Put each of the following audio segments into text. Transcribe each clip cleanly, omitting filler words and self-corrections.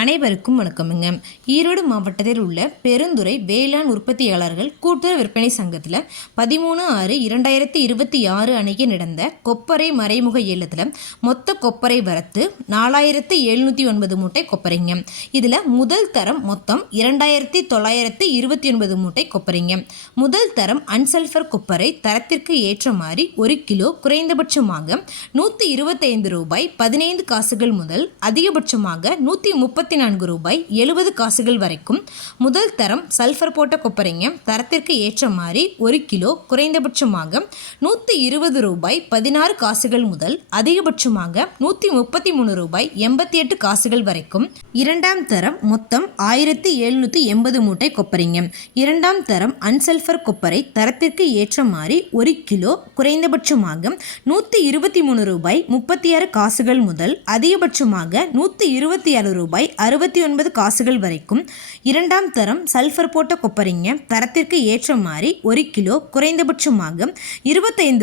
அனைவருக்கும் வணக்கமுங்க. ஈரோடு மாவட்டத்தில் உள்ள பெருந்துறை வேளாண் உற்பத்தியாளர்கள் கூட்டுறவு விற்பனை சங்கத்தில் 13/6/2026 அன்னைக்கு நடந்த கொப்பரை மறைமுக ஏலத்தில் மொத்த கொப்பரை வரத்து 4709 மூட்டை கொப்பரைங்க. இதில் முதல் தரம் மொத்தம் 2929 மூட்டை கொப்பரைங்க. முதல் தரம் அன்சல்ஃபர் கொப்பரை தரத்திற்கு ஏற்ற மாதிரி 1 கிலோ குறைந்தபட்சமாக ரூபாய் 115 முதல் அதிகபட்சமாக ரூபாய் 70 வரைக்கும். முதல் தரம் சல்ஃபர் போட்ட கொப்பரைங்க. தரத்திற்கு ஏற்ற மாதிரி 1 கிலோ குறைந்தபட்சமாக ரூபாய் 116 முதல் அதிகபட்சமாக ரூபாய் 88 வரைக்கும். இரண்டாம் தரம் மொத்தம் 1780 மூட்டை கொப்பரைங்க. இரண்டாம் தரம் அன்சல்ஃபர் கொப்பரை தரத்திற்கு ஏற்ற மாதிரி 1 கிலோ குறைந்தபட்சமாக ரூபாய் 36 முதல் அதிகபட்சமாக ரூபாய் 69 வரைக்கும். இரண்டாம் தரம் சல்ஃபர் போட்ட கொப்பரைங்க. தரத்திற்கு ஏற்ற மாதிரி 1 கிலோ குறைந்தபட்சமாக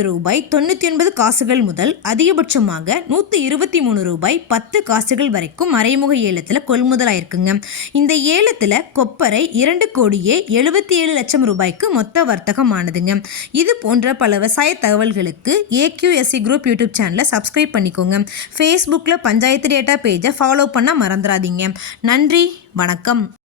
ரூபாய் 99 முதல் அதிகபட்சமாக ரூபாய் 10 வரைக்கும் மறைமுக ஏலத்தில் கொள்முதல் ஆயிருக்குங்க. இந்த ஏலத்தில் கொப்பரை 2,77,00,000 ரூபாய்க்கு மொத்த வர்த்தகமானதுங்க. இது போன்ற பல விவசாய தகவல்களுக்கு AQSC குரூப் யூடியூப் சேனலை சப்ஸ்கிரைப் பண்ணிக்கோங்க. ஃபேஸ்புக்கில் பஞ்சாயத்து டேட்டா பேஜை ஃபாலோ பண்ண மறந்துடாதீங்க. நன்றி, வணக்கம்.